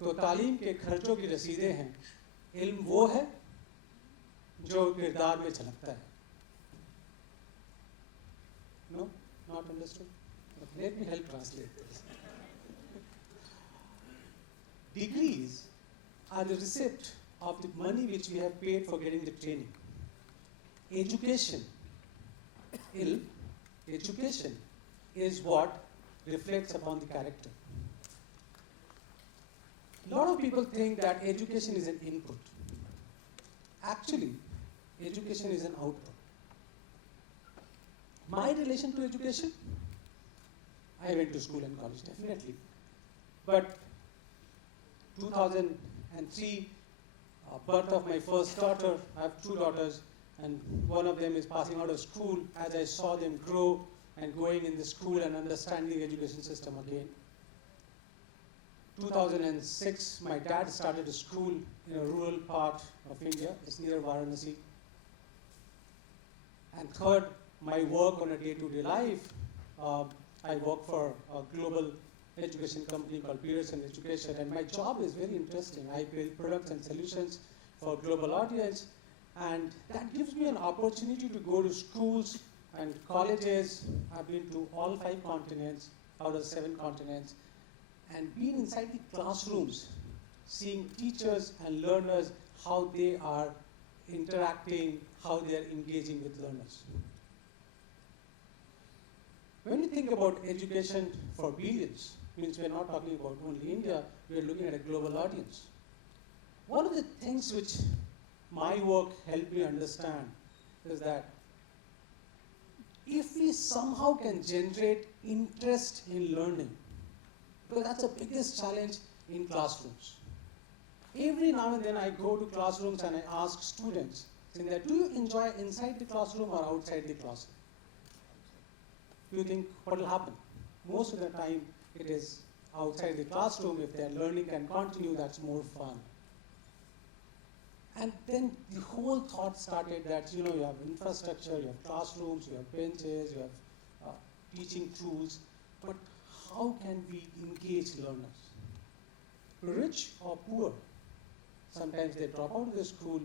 तो तालीम के खर्चों की रसीदें हैं, इल्म वो है जो किरदार में झलकता है. No? Not understood? Okay, let me help translate this. Degrees are the receipt of the money which we have paid for getting the training. Education, education is what reflects upon the character. A lot of people think that education is an input. Actually, education is an output. My relation to education? I went to school and college, definitely. But 2003, birth of my first daughter, I have two daughters, and one of them is passing out of school. As I saw them grow and going in the school and understanding the education system again. 2006, my dad started a school in a rural part of India. It's near Varanasi. And third, my work on a day-to-day life. I work for a global education company called Pearson Education, and my job is very interesting. I build products and solutions for a global audience, and that gives me an opportunity to go to schools and colleges. I've been to all 5 continents out of 7 continents, and being inside the classrooms, seeing teachers and learners, how they are interacting, how they are engaging with learners. When we think about education for billions, means we're not talking about only India, we're looking at a global audience. One of the things which my work helped me understand is that if we somehow can generate interest in learning, because that's the biggest challenge in classrooms. Every now and then I go to classrooms and I ask students, saying that, do you enjoy inside the classroom or outside the classroom? Do you think what will happen? Most of the time it is outside the classroom. If their learning can continue, that's more fun. And then the whole thought started that, you have infrastructure, you have classrooms, you have benches, you have teaching tools, but how can we engage learners? Rich or poor, sometimes they drop out of the school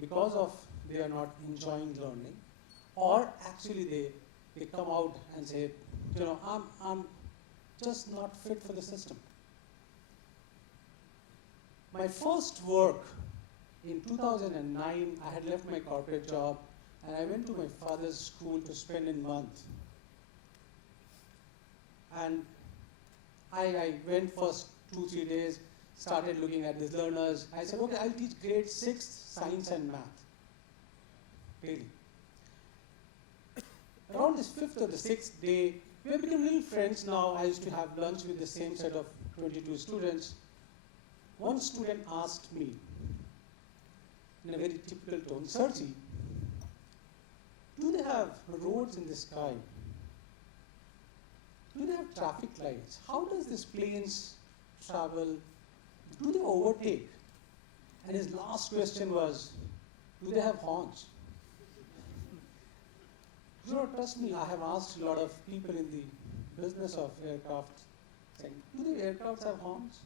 because of they are not enjoying learning, or actually they come out and say, I'm just not fit for the system. My first work in 2009, I had left my corporate job and I went to my father's school to spend a month. And I went first 2-3 days, started looking at these learners. I said, okay, I'll teach grade 6 science and math daily. Around this 5th or the 6th day, we have become little friends now. I used to have lunch with the same set of 22 students. One student asked me, in a very typical tone, Sarji, do they have roads in the sky? Do they have traffic lights? How does this planes travel? Do they overtake? And his last question was, do they have horns? Do not trust me, I have asked a lot of people in the business of aircraft, saying, do the aircrafts have horns?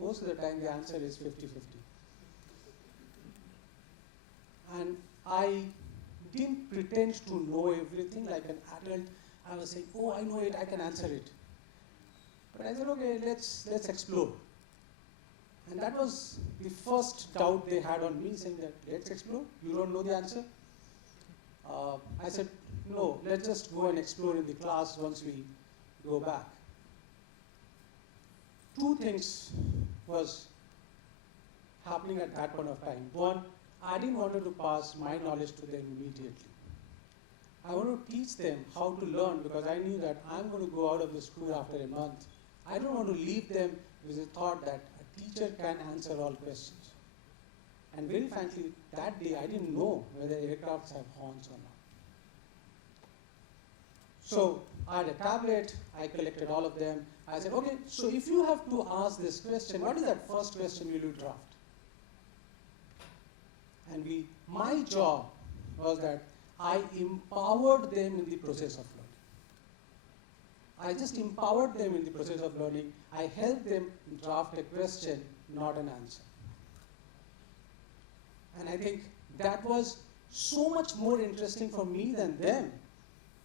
Most of the time the answer is 50-50. And I didn't pretend to know everything like an adult. I was saying, oh, I know it, I can answer it. But I said, okay, let's explore. And that was the first doubt they had on me, saying that, let's explore, you don't know the answer? I said, no, let's just go and explore in the class once we go back. 2 things was happening at that point of time. One, I didn't want to pass my knowledge to them immediately. I wanted to teach them how to learn because I knew that I'm going to go out of the school after a month. I don't want to leave them with the thought that a teacher can answer all questions. And very frankly, that day I didn't know whether aircrafts have horns or not. So I had a tablet, I collected all of them. I said, okay, so if you have to ask this question, what is that first question will you draft? And my job was that I empowered them in the process of learning. I just empowered them in the process of learning. I helped them draft a question, not an answer. And I think that was so much more interesting for me than them,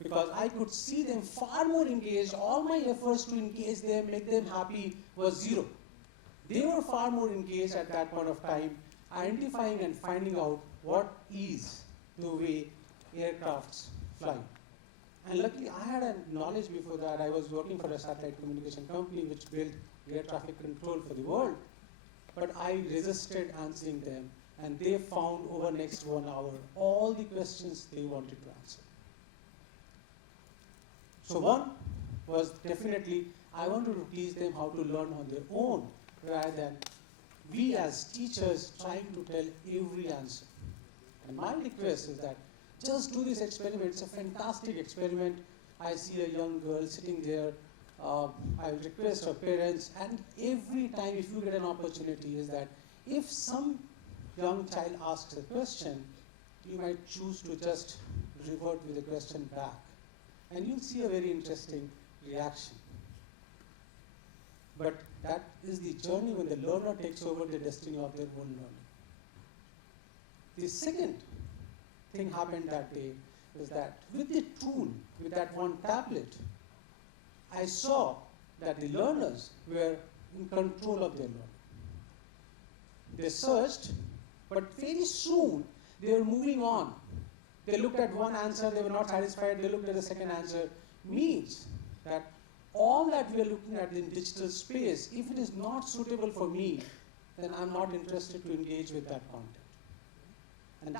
because I could see them far more engaged. All my efforts to engage them, make them happy, was zero. They were far more engaged at that point of time, identifying and finding out what is the way aircrafts fly. And luckily, I had a knowledge before that. I was working for a satellite communication company which built air traffic control for the world. But I resisted answering them, and they found over next 1 hour all the questions they wanted to answer. So one was definitely, I wanted to teach them how to learn on their own, rather than we as teachers trying to tell every answer. And my request is that just do this experiment. It's a fantastic experiment. I see a young girl sitting there. I request her parents, and every time if you get an opportunity, is that if some young child asks a question, you might choose to just revert with a question back. And you'll see a very interesting reaction. But that is the journey when the learner takes over the destiny of their own learning. The second thing happened that day is that with the tool, with that one tablet, I saw that the learners were in control of their learning. They searched, but very soon they were moving on. They looked at one answer, they were not satisfied, they looked at the second answer. Means that all that we are looking at in digital space, if it is not suitable for me, then I'm not interested to engage with that content. And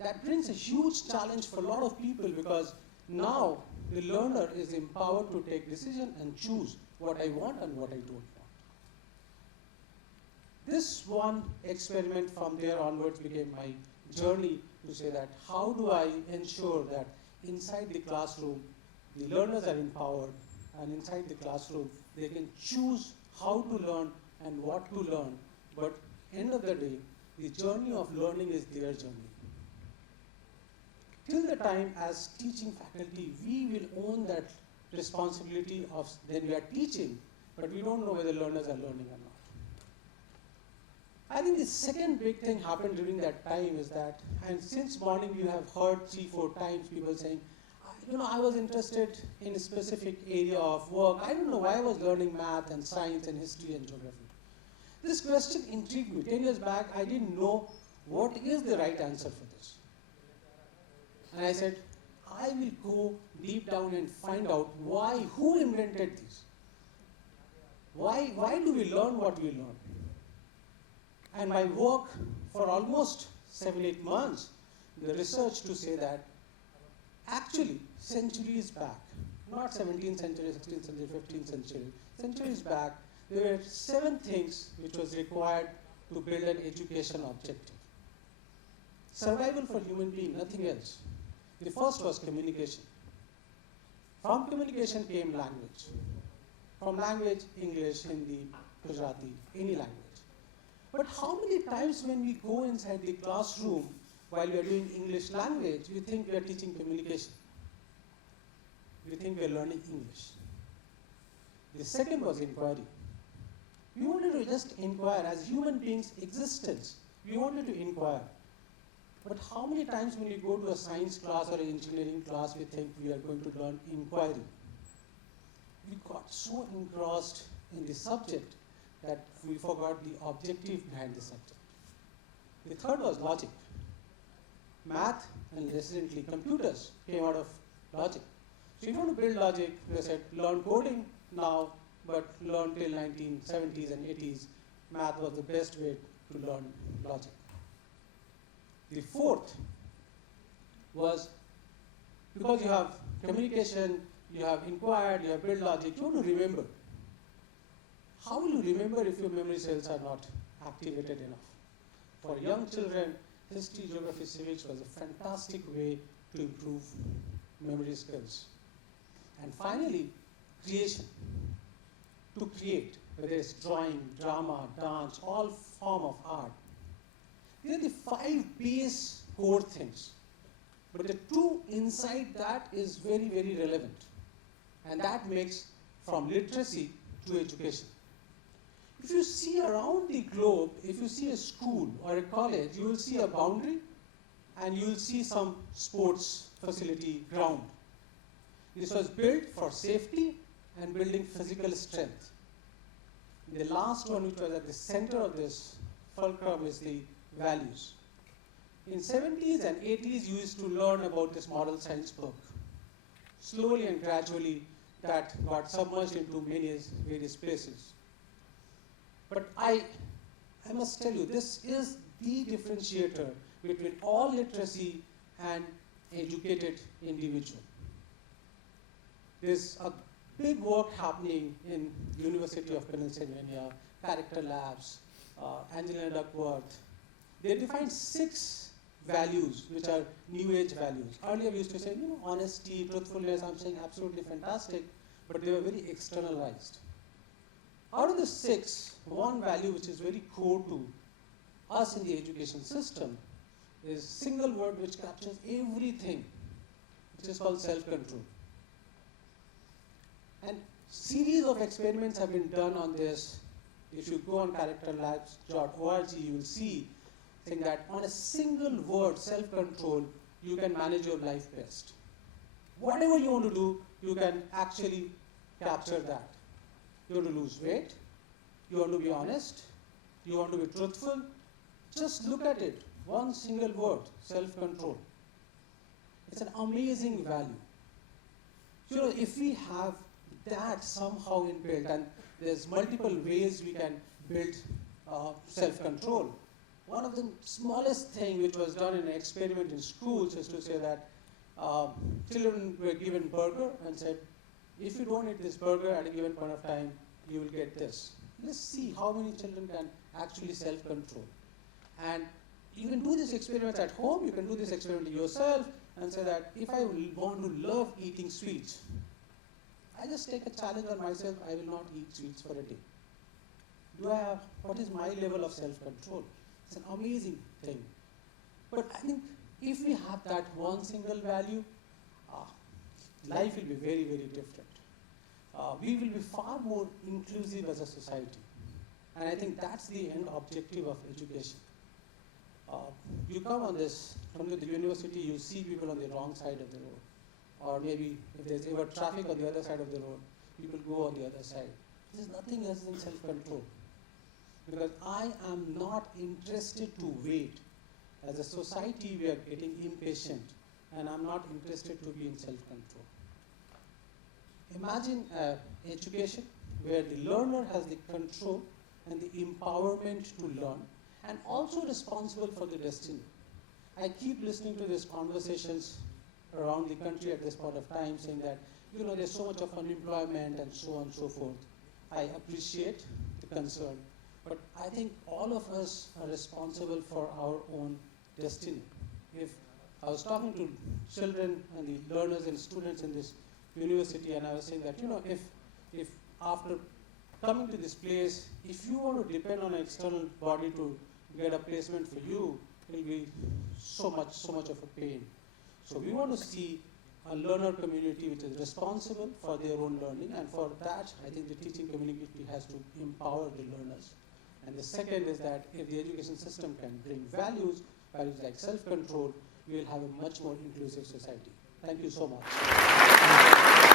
that brings a huge challenge for a lot of people, because now the learner is empowered to take decision and choose what I want and what I don't want. This one experiment from there onwards became my journey to say that how do I ensure that inside the classroom the learners are empowered, and inside the classroom they can choose how to learn and what to learn, but end of the day the journey of learning is their journey. Till the time as teaching faculty, we will own that responsibility of then we are teaching, but we don't know whether learners are learning or not. I think the second big thing happened during that time is that, and since morning you have heard 3-4 times people saying, I was interested in a specific area of work. I don't know why I was learning math and science and history and geography. This question intrigued me. 10 years back, I didn't know what is the right answer for this. And I said, I will go deep down and find out who invented this? Why do we learn what we learn? And my work for almost 7-8 months, the research to say that actually centuries back, not 17th century, 16th century, 15th century, centuries back, there were 7 things which was required to build an education objective. Survival for human being, nothing else. The first was communication. From communication came language. From language, English, Hindi, Gujarati, any language. But how many times when we go inside the classroom while we are doing English language, we think we are teaching communication. We think we are learning English. The second was inquiry. We wanted to just inquire as human beings' existence. We wanted to inquire. But how many times when we go to a science class or an engineering class, we think we are going to learn inquiry? We got so engrossed in the subject that we forgot the objective behind the subject. The third was logic. Math and recently computers came out of logic. So if you want to build logic, they said learn coding now, but learn till 1970s and 80s. Math was the best way to learn logic. The fourth was, because you have communication, you have inquired, you have built logic, you want to remember. How will you remember if your memory cells are not activated enough? For young children, history, geography, civics was a fantastic way to improve memory skills. And finally, creation. To create, whether it's drawing, drama, dance, all form of art. These are the 5 base core things. But the 2 inside that is very, very relevant. And that makes from literacy to education. If you see around the globe, if you see a school or a college, you will see a boundary and you will see some sports facility ground. This was built for safety and building physical strength. The last one, which was at the center of this fulcrum, is the values. In 70s and 80s, you used to learn about this model science book. Slowly and gradually, that got submerged into various places. But I must tell you, this is the differentiator between all literacy and educated individual. There's a big work happening in University of Pennsylvania, character labs, Angelina Duckworth. They defined 6 values, which are new age values. Earlier we used to say, honesty, truthfulness, I'm saying absolutely fantastic, but they were very externalized. Out of the 6, one value which is very core to us in the education system is single word which captures everything, which is called self-control. And series of experiments have been done on this. If you go on characterlabs.org, you will see saying that on a single word, self-control, you can manage your life best. Whatever you want to do, you can actually capture that. You want to lose weight, you want to be honest, you want to be truthful, just look at it. One single word, self-control. It's an amazing value. If we have that somehow inbuilt, and there's multiple ways we can build self-control. One of the smallest thing which was done in an experiment in schools is to say that children were given burger and said, if you don't eat this burger at a given point of time, you will get this. Let's see how many children can actually self-control. And you can do this experiment at home, you can do this experiment yourself, and say that if I want to love eating sweets, I just take a challenge on myself, I will not eat sweets for a day. What is my level of self-control? It's an amazing thing. But I think if we have that one single value, life will be very, very different. We will be far more inclusive as a society. And I think that's the end objective of education. You come from the university, you see people on the wrong side of the road. Or maybe if there's ever traffic on the other side of the road, people go on the other side. There's nothing else than self-control. Because I am not interested to wait. As a society, we are getting impatient, and I'm not interested to be in self-control. Imagine education where the learner has the control and the empowerment to learn, and also responsible for the destiny. I keep listening to these conversations around the country at this point of time saying that, there's so much of unemployment and so on and so forth. I appreciate the concern, but I think all of us are responsible for our own destiny. If I was talking to children and the learners and students in this university, and I was saying that, if after coming to this place, if you want to depend on an external body to get a placement for you, it will be so much of a pain. So we want to see a learner community which is responsible for their own learning, and for that, I think the teaching community has to empower the learners. And the second is that if the education system can bring values like self-control, we will have a much more inclusive society. Thank you so much.